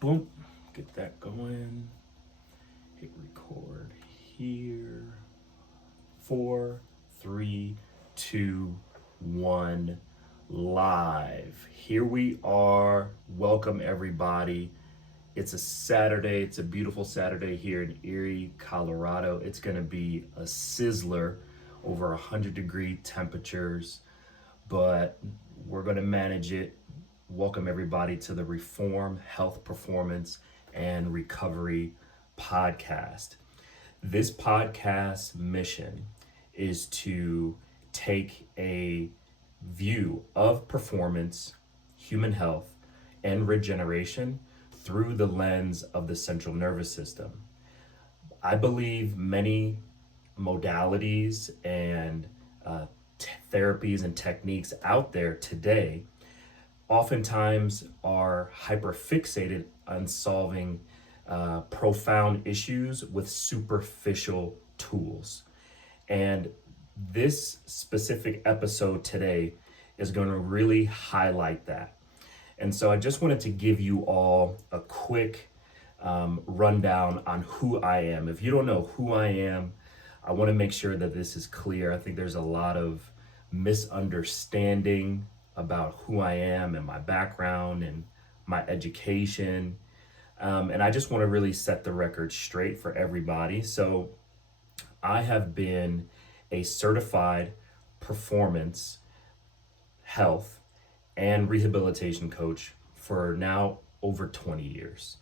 Boom. Get that going. Hit record here. 4, 3, 2, 1. Live. Here we are. Welcome, everybody. It's a Saturday. It's a beautiful Saturday here in Erie, Colorado. It's going to be a sizzler, over 100-degree temperatures, but we're going to manage it. Welcome, everybody, to the Reform, Health, Performance, and Recovery podcast. This podcast mission is to take a view of performance, human health, and regeneration through the lens of the central nervous system. I believe many modalities and therapies and techniques out there today oftentimes are hyperfixated on solving profound issues with superficial tools. And this specific episode today is going to really highlight that. And so I just wanted to give you all a quick rundown on who I am. If you don't know who I am, I want to make sure that this is clear. I think there's a lot of misunderstanding about who I am and my background and my education. And I just want to really set the record straight for everybody. So I have been a certified performance, health, and rehabilitation coach for now over 20 years.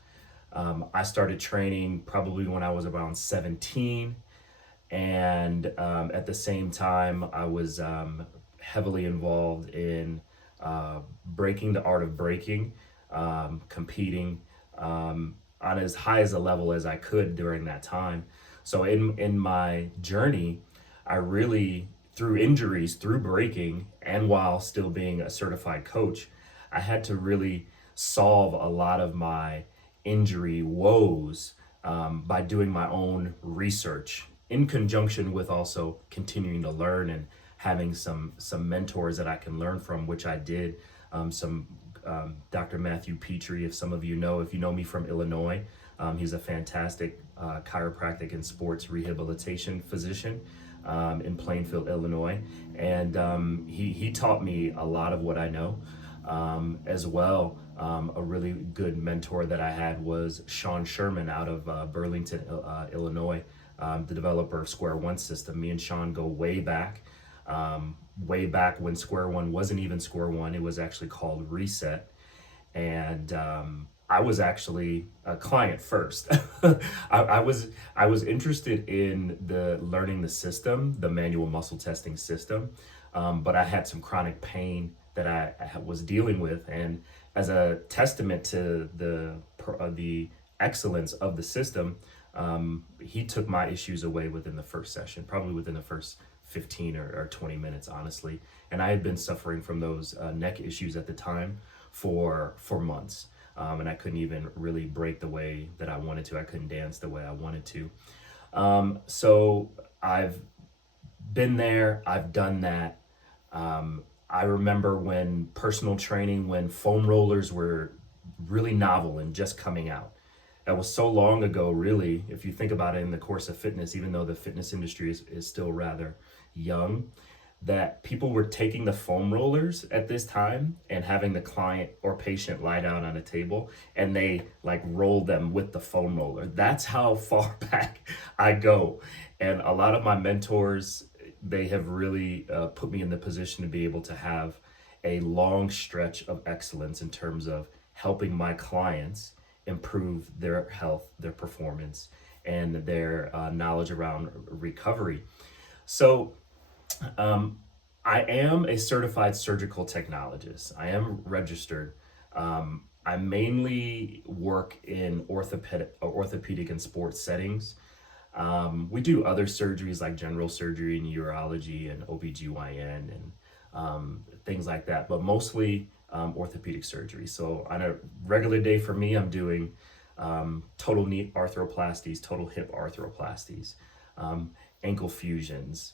I started training probably when I was around 17. And at the same time, I was heavily involved in breaking the art of breaking, competing on as high as a level as I could during that time. So in my journey, I really, through injuries, through breaking, and while still being a certified coach, I had to really solve a lot of my injury woes by doing my own research in conjunction with also continuing to learn and having some mentors that I can learn from, which I did. Dr. Matthew Petrie, if you know me from Illinois, he's a fantastic chiropractic and sports rehabilitation physician in Plainfield, Illinois. And he taught me a lot of what I know. As well, a really good mentor that I had was Sean Sherman out of Burlington, Illinois, the developer of Square One system. Me and Sean go way back when Square One wasn't even Square One. It was actually called Reset. And I was actually a client first. I was interested in learning the system, the manual muscle testing system, but I had some chronic pain that I was dealing with, and as a testament to the excellence of the system, he took my issues away within the first session, probably within the first 15 or 20 minutes, honestly. And I had been suffering from those neck issues at the time for months. And I couldn't even really break the way that I wanted to. I couldn't dance the way I wanted to. So I've been there, I've done that. I remember when foam rollers were really novel and just coming out. That was so long ago, really, if you think about it in the course of fitness, even though the fitness industry is still rather young, that people were taking the foam rollers at this time and having the client or patient lie down on a table, and they like rolled them with the foam roller. That's how far back I go. And a lot of my mentors, they have really put me in the position to be able to have a long stretch of excellence in terms of helping my clients improve their health, their performance, and their knowledge around recovery. So I am a certified surgical technologist. I am registered. I mainly work in orthopedic and sports settings. We do other surgeries like general surgery and urology and OBGYN and things like that, but mostly orthopedic surgery. So on a regular day for me, I'm doing total knee arthroplasties, total hip arthroplasties, ankle fusions,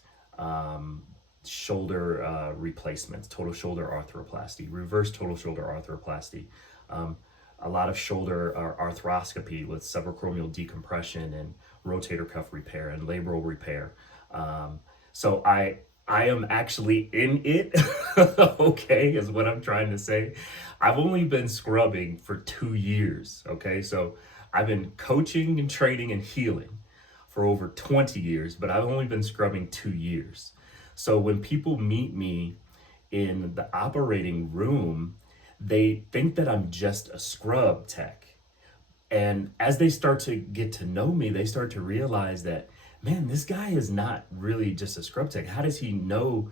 shoulder replacements, total shoulder arthroplasty, reverse total shoulder arthroplasty, a lot of shoulder arthroscopy with subacromial decompression and rotator cuff repair and labral repair. Um, so I am actually in it. Okay, is what I'm trying to say. I've only been scrubbing for 2 years. Okay, so I've been coaching and training and healing for over 20 years, but I've only been scrubbing 2 years. So when people meet me in the operating room, they think that I'm just a scrub tech. And as they start to get to know me, they start to realize that, man, this guy is not really just a scrub tech. How does he know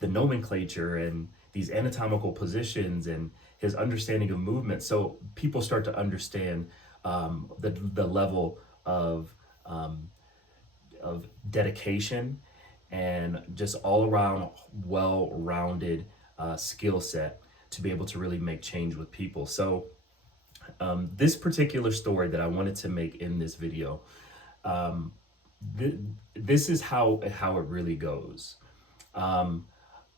the nomenclature and these anatomical positions and his understanding of movement? So people start to understand the level um, of dedication and just all around well rounded skill set to be able to really make change with people. So this particular story that I wanted to make in this video, um, th- this is how it really goes. Um,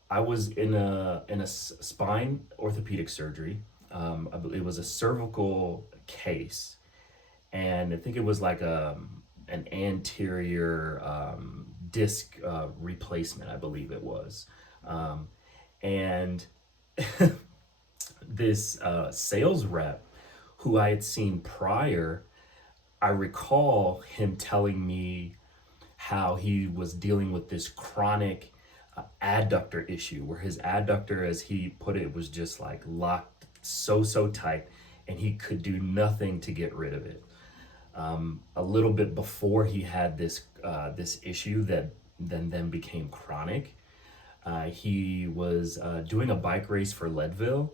I was in a spine orthopedic surgery. It was a cervical case, and I think it was like an anterior disc replacement. I believe it was, um, and this sales rep who I had seen prior, I recall him telling me how he was dealing with this chronic adductor issue where his adductor, as he put it, was just like locked so tight and he could do nothing to get rid of it. A little bit before he had this issue that then became chronic. He was doing a bike race for Leadville,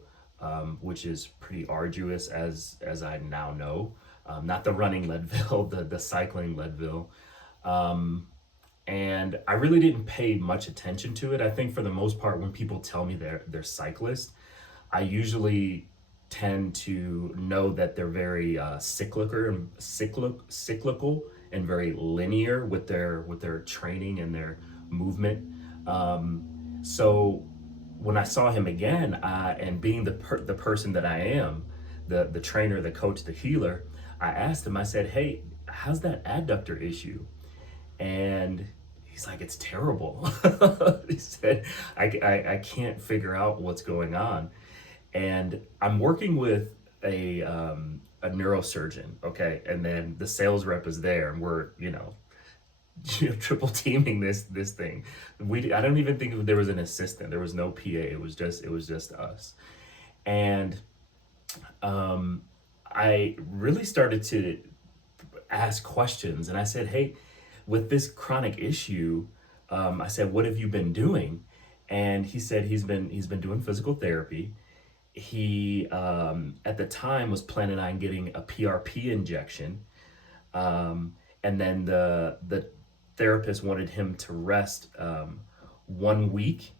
which is pretty arduous, as I now know. Not the running Leadville, the cycling Leadville. And I really didn't pay much attention to it. I think for the most part, when people tell me they're cyclists, I usually tend to know that they're very cyclical and very linear with their training and their movement. So when I saw him again, and being the person that I am, the trainer, the coach, the healer, I asked him. I said, "Hey, how's that adductor issue?" And he's like, "It's terrible." He said, I can't figure out what's going on." And I'm working with a neurosurgeon, okay, and then the sales rep is there, and we're triple teaming this thing. I don't even think there was an assistant. There was no PA. It was just us. And I really started to ask questions, and I said, "Hey, with this chronic issue," I said, "What have you been doing?" And he said he's been doing physical therapy. He at the time was planning on getting a PRP injection, and then the therapist wanted him to rest 1 week,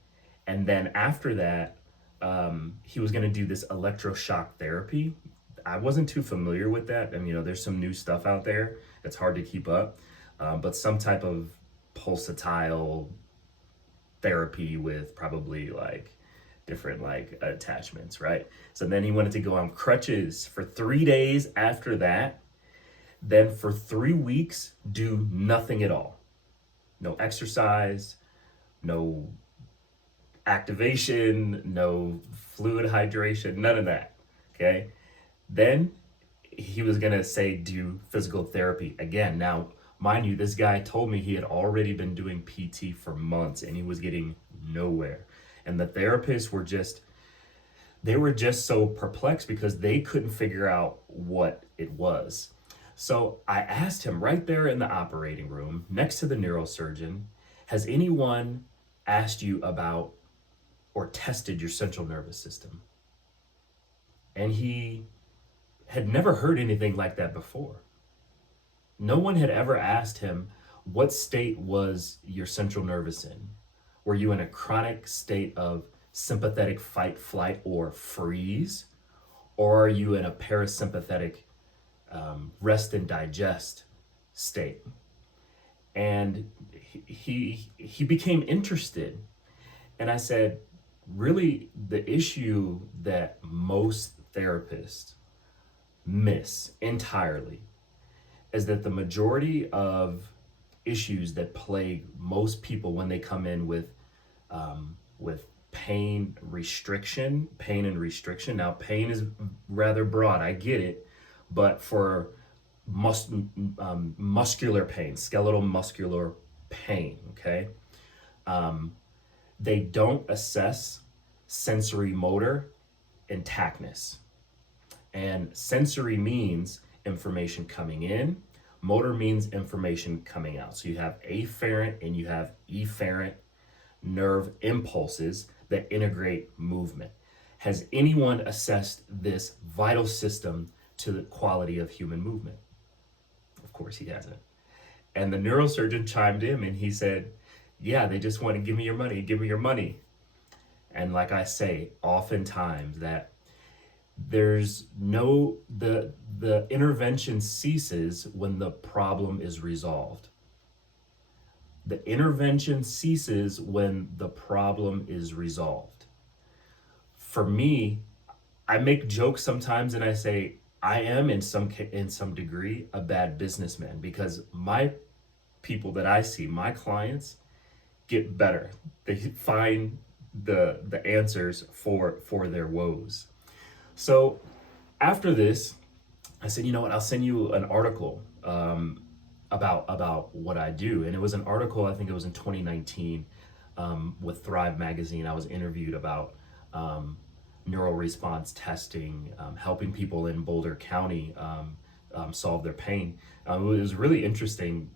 and then after that, he was going to do this electroshock therapy. I wasn't too familiar with that, and there's some new stuff out there. It's hard to keep up, but some type of pulsatile therapy with probably like different like attachments, right? So then he wanted to go on crutches for 3 days after that. Then for 3 weeks, do nothing at all. No exercise, no activation, no fluid hydration, none of that. Okay. Then he was going to say do physical therapy again. Now, mind you, this guy told me he had already been doing PT for months and he was getting nowhere. And the therapists were just so perplexed because they couldn't figure out what it was. So I asked him right there in the operating room next to the neurosurgeon, has anyone asked you about or tested your central nervous system? And he had never heard anything like that before. No one had ever asked him, what state was your central nervous in? Were you in a chronic state of sympathetic fight, flight, or freeze? Or are you in a parasympathetic rest and digest state? And he became interested. And I said, really, the issue that most therapists miss entirely is that the majority of issues that plague most people when they come in with pain and restriction. Now, pain is rather broad. I get it, but for mus- muscular pain, skeletal muscular pain, okay, they don't assess sensory motor intactness. And sensory means information coming in, motor means information coming out. So you have afferent and you have efferent nerve impulses that integrate movement. Has anyone assessed this vital system to the quality of human movement? Of course, he hasn't. And the neurosurgeon chimed in and he said, yeah, they just want to give me your money, give me your money. And like I say, oftentimes that there's no the intervention ceases when the problem is resolved. The intervention ceases when the problem is resolved. For me, I make jokes sometimes and I say I am in some degree a bad businessman because my people that I see, my clients, get better. They find the answers for their woes. So after this, I said, you know what? I'll send you an article about what I do, and it was an article. I think it was in 2019 with Thrive magazine. I was interviewed about neural response testing, helping people in Boulder County solve their pain. It was really interesting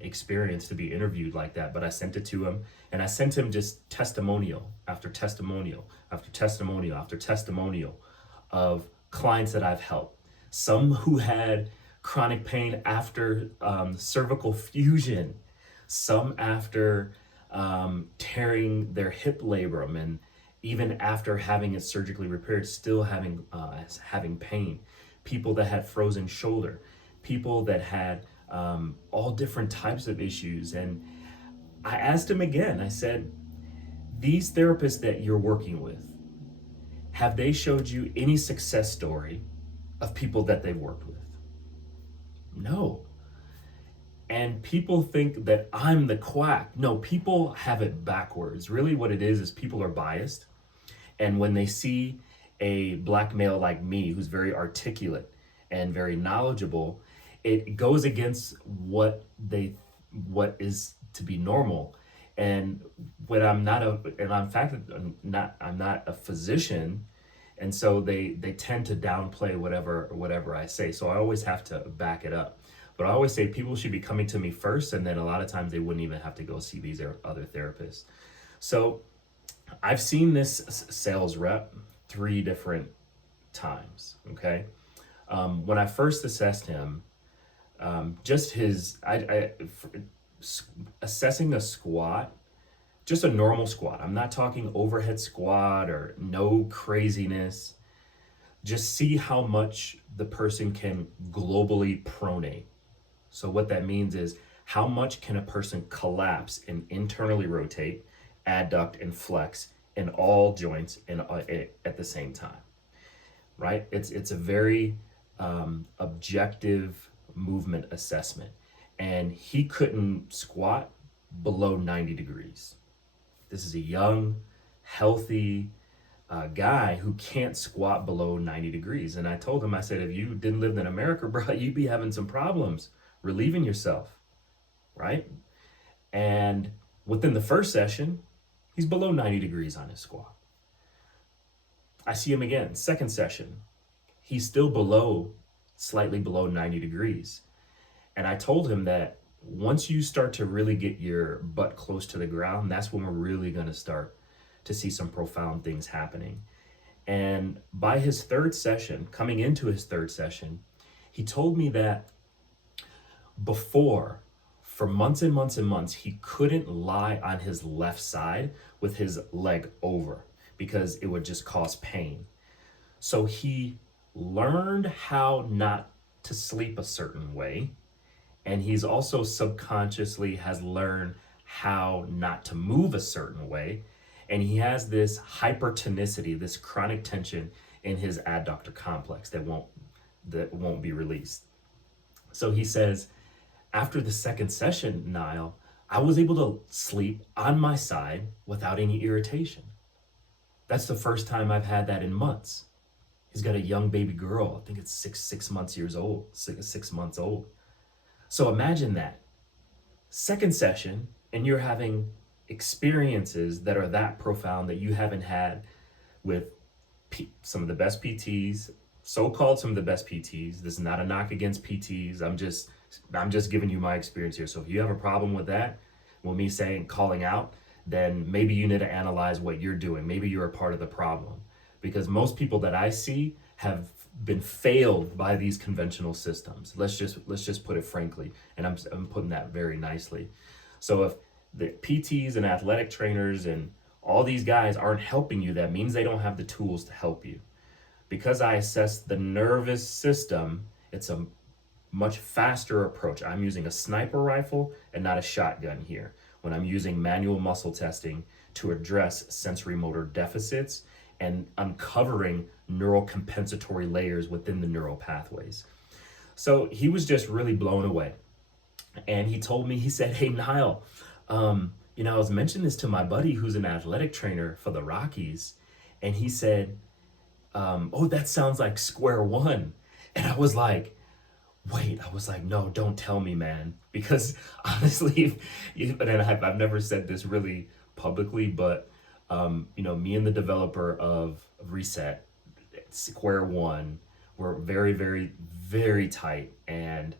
experience to be interviewed like that. But I sent it to him, and I sent him just testimonial after testimonial after testimonial after testimonial of clients that I've helped. Some who had chronic pain after cervical fusion, some after tearing their hip labrum, and even after having it surgically repaired, still having pain. People that had frozen shoulder, people that had all different types of issues. And I asked him again, I said, these therapists that you're working with, have they showed you any success story of people that they've worked with? No. And people think that I'm the quack. No, people have it backwards. Really, what it is people are biased. And when they see a black male like me, who's very articulate and very knowledgeable, it goes against what is to be normal. And when I'm not a, and in fact, I'm not a physician, and so they tend to downplay whatever I say. So I always have to back it up. But I always say people should be coming to me first, and then a lot of times they wouldn't even have to go see these other therapists. So I've seen this sales rep 3 different times. Okay, when I first assessed him, just assessing a squat, just a normal squat. I'm not talking overhead squat or no craziness. Just see how much the person can globally pronate. So what that means is how much can a person collapse and internally rotate, adduct and flex in all joints at the same time, right? It's a very objective movement assessment, and he couldn't squat below 90 degrees. This is a young, healthy guy who can't squat below 90 degrees. And I told him, I said, if you didn't live in America, bro, you'd be having some problems relieving yourself, right? And within the first session, he's below 90 degrees on his squat. I see him again, second session, he's still slightly below 90 degrees. And I told him that once you start to really get your butt close to the ground, that's when we're really going to start to see some profound things happening. And by his third session, coming into his third session, he told me that before, for months and months and months, he couldn't lie on his left side with his leg over because it would just cause pain. So he learned how not to sleep a certain way. And he's also subconsciously has learned how not to move a certain way. And he has this hypertonicity, this chronic tension in his adductor complex that won't that won't be released. So he says, after the second session, Niall, I was able to sleep on my side without any irritation. That's the first time I've had that in months. He's got a young baby girl. I think it's six months years old, 6 months old. So imagine that second session, and you're having experiences that are that profound that you haven't had with some of the best PTs, so-called some of the best PTs. This is not a knock against PTs. I'm just giving you my experience here. So if you have a problem with that, with me saying calling out, then maybe you need to analyze what you're doing. Maybe you're a part of the problem. Because most people that I see have been failed by these conventional systems. Let's just put it frankly, and I'm putting that very nicely. So if the PTs and athletic trainers and all these guys aren't helping you, that means they don't have the tools to help you. Because I assess the nervous system, it's a much faster approach. I'm using a sniper rifle and not a shotgun here when I'm using manual muscle testing to address sensory motor deficits and uncovering neural compensatory layers within the neural pathways. So he was just really blown away. And he told me, he said, "Hey, Niall, I was mentioning this to my buddy who's an athletic trainer for the Rockies." And he said, "Oh, that sounds like square one." And I was like, wait, no, don't tell me, man. Because honestly, and I've never said this really publicly, but, me and the developer of Reset, Square One, were very, very, very tight. And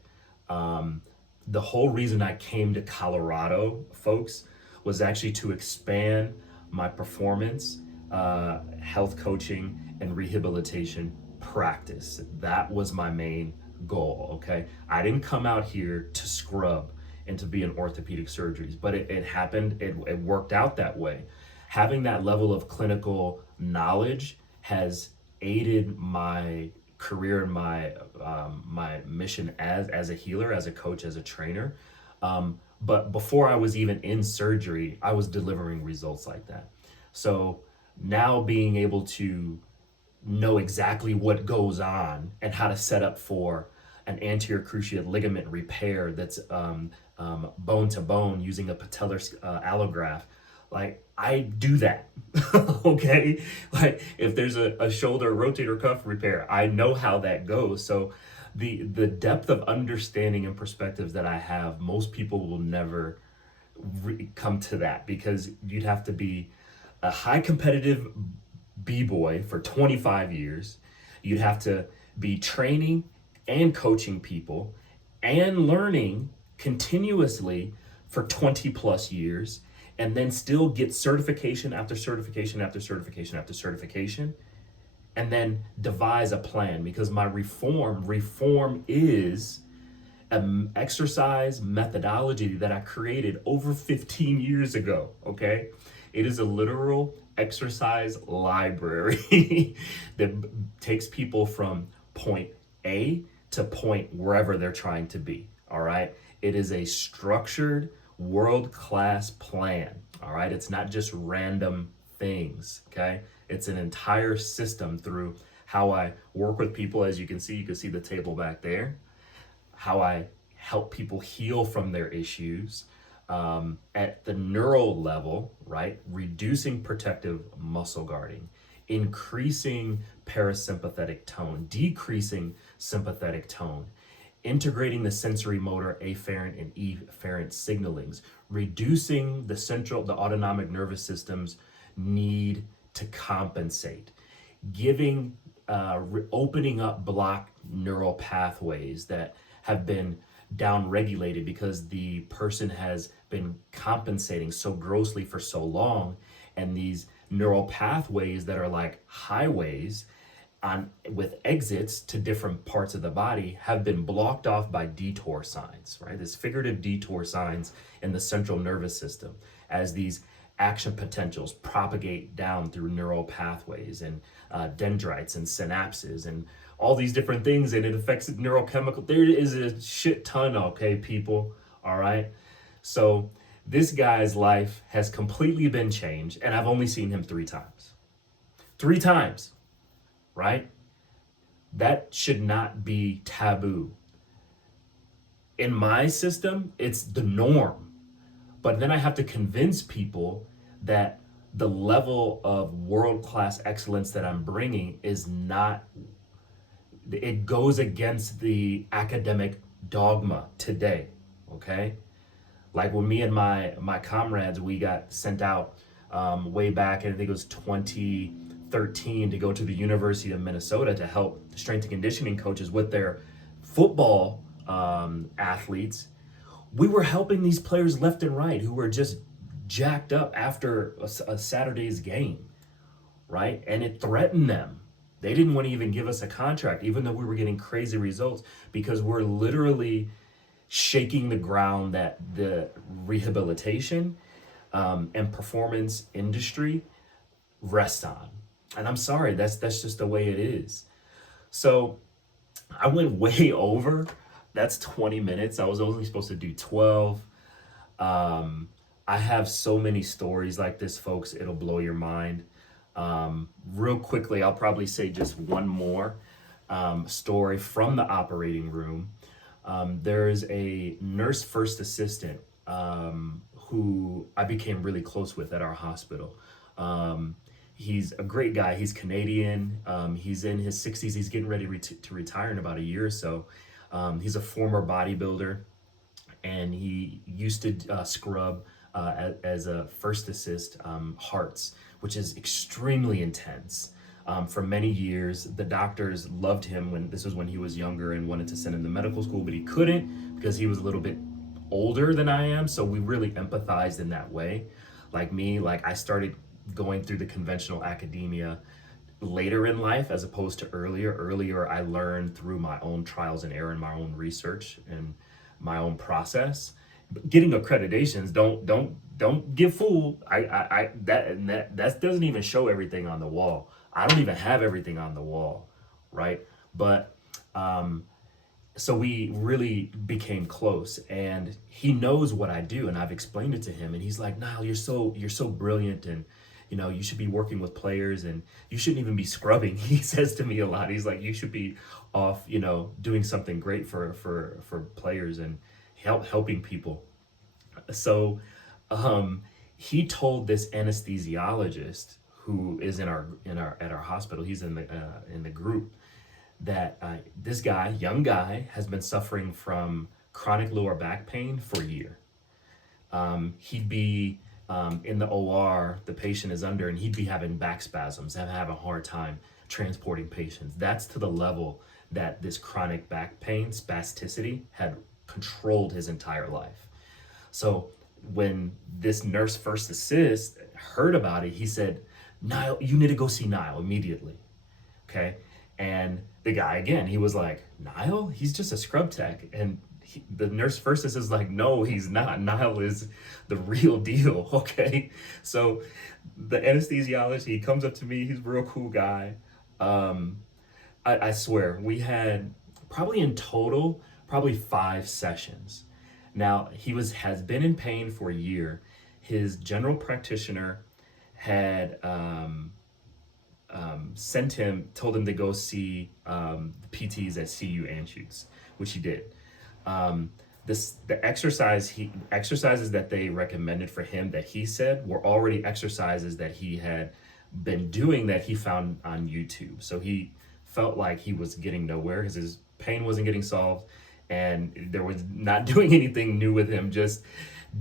the whole reason I came to Colorado, folks, was actually to expand my performance, health coaching, and rehabilitation practice. That was my main goal, okay? I didn't come out here to scrub and to be in orthopedic surgeries, but it happened, it worked out that way. Having that level of clinical knowledge has aided my career and my mission as a healer, as a coach, as a trainer. But before I was even in surgery, I was delivering results like that. So now being able to know exactly what goes on and how to set up for an anterior cruciate ligament repair that's bone to bone using a patellar allograft. Like, I do that. Okay, like if there's a shoulder rotator cuff repair, I know how that goes. So the depth of understanding and perspectives that I have, most people will never come to that, because you'd have to be a high competitive b-boy for 25 years. You'd have to be training and coaching people and learning continuously for 20 plus years, and then still get certification after certification after certification after certification, and then devise a plan. Because my reform is an exercise methodology that I created over 15 years ago, okay? It is a literal exercise library that takes people from point A to point wherever they're trying to be, all right? It is a structured, world-class plan, all right? It's not just random things, okay? It's an entire system through how I work with people. As you can see the table back there, how I help people heal from their issues, at the neural level, right? Reducing protective muscle guarding, increasing parasympathetic tone, decreasing sympathetic tone, integrating the sensory motor afferent and efferent signalings, reducing the autonomic nervous system's need to compensate, giving, opening up blocked neural pathways that have been down regulated because the person has been compensating so grossly for so long. And these neural pathways that are like highways on with exits to different parts of the body have been blocked off by detour signs, right? This figurative detour signs in the central nervous system, as these action potentials propagate down through neural pathways and dendrites and synapses and all these different things, and it affects neurochemical. There is a shit ton, okay, people, all right? So this guy's life has completely been changed, and I've only seen him 3 times. 3 times, right? That should not be taboo. In my system, it's the norm. But then I have to convince people that the level of world class excellence that I'm bringing is not, it goes against the academic dogma today. Okay. Like when me and my comrades, we got sent out way back, and I think it was 2013, to go to the University of Minnesota to help strength and conditioning coaches with their football athletes. We were helping these players left and right who were just jacked up after a Saturday's game, right? And it threatened them. They didn't want to even give us a contract, even though we were getting crazy results, because we're literally shaking the ground that the rehabilitation and performance industry rest on. And I'm sorry, that's just the way it is. So I went way over. That's 20 minutes. I was only supposed to do 12. Um, I have so many stories like this, folks. It'll blow your mind. Real quickly, I'll probably say just one more story from the operating room. There's a nurse first assistant who I became really close with at our hospital. He's a great guy. He's Canadian. He's in his 60s. He's getting ready to retire in about a year or so. He's a former bodybuilder, and he used to scrub as a first assist hearts, which is extremely intense. For many years, the doctors loved him when this was when he was younger and wanted to send him to medical school, but he couldn't because he was a little bit older than I am. So we really empathized in that way. Like me, like I started going through the conventional academia later in life as opposed to earlier. Earlier, I learned through my own trials and error and my own research and my own process. Getting accreditations, don't get fooled. I that and that doesn't even show everything on the wall. I don't even have everything on the wall, right? But so we really became close, and he knows what I do, and I've explained it to him, and he's like, Niall, you're so brilliant, and you should be working with players, and you shouldn't even be scrubbing. He says to me a lot, he's like, you should be off, doing something great for players and helping people. So he told this anesthesiologist who is in our at our hospital, he's in the group, that this guy, young guy, has been suffering from chronic lower back pain for a year. He'd be in the OR, the patient is under, and he'd be having back spasms, having a hard time transporting patients. That's to the level that this chronic back pain, spasticity, had controlled his entire life. So when this nurse first assist heard about it, he said, Niall, you need to go see Niall immediately. Okay. And the guy, again, he was like, Niall, he's just a scrub tech. And the nurse first is like, no, he's not. Niall is the real deal. Okay. So the anesthesiologist, he comes up to me. He's a real cool guy. I swear, we had probably in total, probably 5 sessions. Now, has been in pain for a year. His general practitioner had told him to go see the PTs at CU Anschutz, which he did. The exercises that they recommended for him, that he said were already exercises that he had been doing, that he found on YouTube. So he felt like he was getting nowhere because his pain wasn't getting solved, and there was not doing anything new with him, just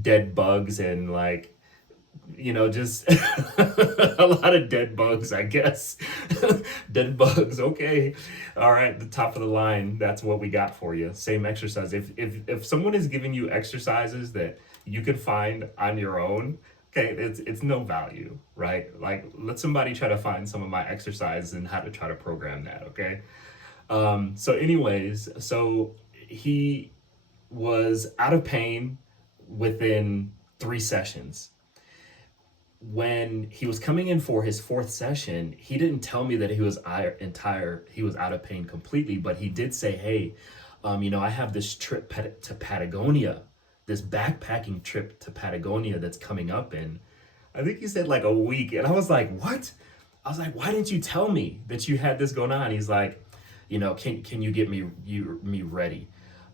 dead bugs and just a lot of dead bugs, I guess. Dead bugs, okay. All right, the top of the line, that's what we got for you. Same exercise. If someone is giving you exercises that you can find on your own, okay, it's no value, right? Like, let somebody try to find some of my exercises and how to try to program that, okay? So he was out of pain within 3 sessions. When he was coming in for his 4th session, he didn't tell me that he was out of pain completely, but he did say, hey, I have this trip to Patagonia, this backpacking trip to Patagonia that's coming up in, I think he said like a week. And I was like, what? I was like, why didn't you tell me that you had this going on? He's like, can you get me ready?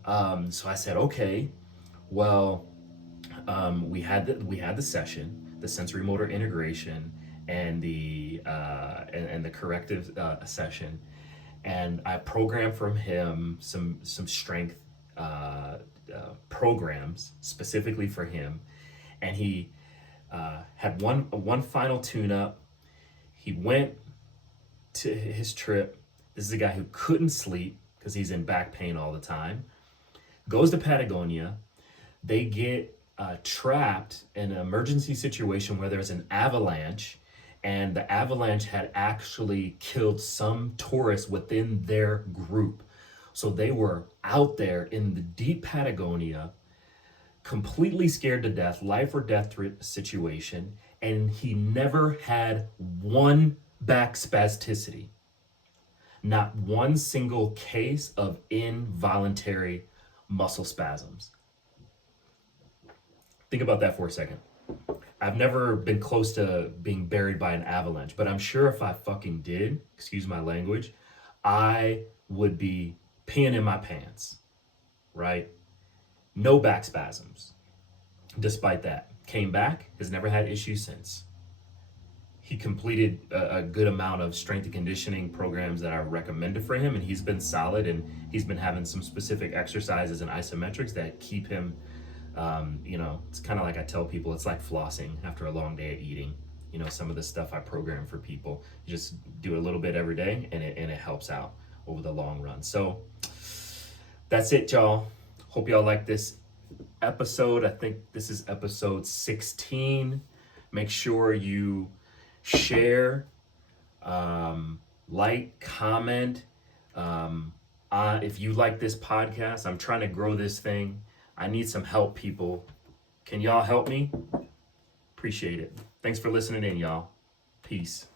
So I said, okay. Well, we had the session, the sensory motor integration, and the corrective session, and I programmed from him some strength programs specifically for him, and he had one final tune up. He went to his trip. This is a guy who couldn't sleep because he's in back pain all the time. Goes to Patagonia. They get trapped in an emergency situation where there's an avalanche, and the avalanche had actually killed some tourists within their group. So they were out there in the deep Patagonia, completely scared to death, life or death situation, and he never had one back spasticity, not one single case of involuntary muscle spasms. Think about that for a second. I've never been close to being buried by an avalanche, but I'm sure if I fucking did, excuse my language, I would be peeing in my pants, right? No back spasms. Despite that, came back, has never had issues since. He completed a good amount of strength and conditioning programs that I recommended for him, and he's been solid, and he's been having some specific exercises and isometrics that keep him, it's kind of like I tell people, it's like flossing after a long day of eating. Some of the stuff I program for people, you just do a little bit every day, and it helps out over the long run. So that's it, y'all. Hope y'all like this episode. I think this is episode 16. Make sure you share, like, comment. If you like this podcast, I'm trying to grow this thing. I need some help, people. Can y'all help me? Appreciate it. Thanks for listening in, y'all. Peace.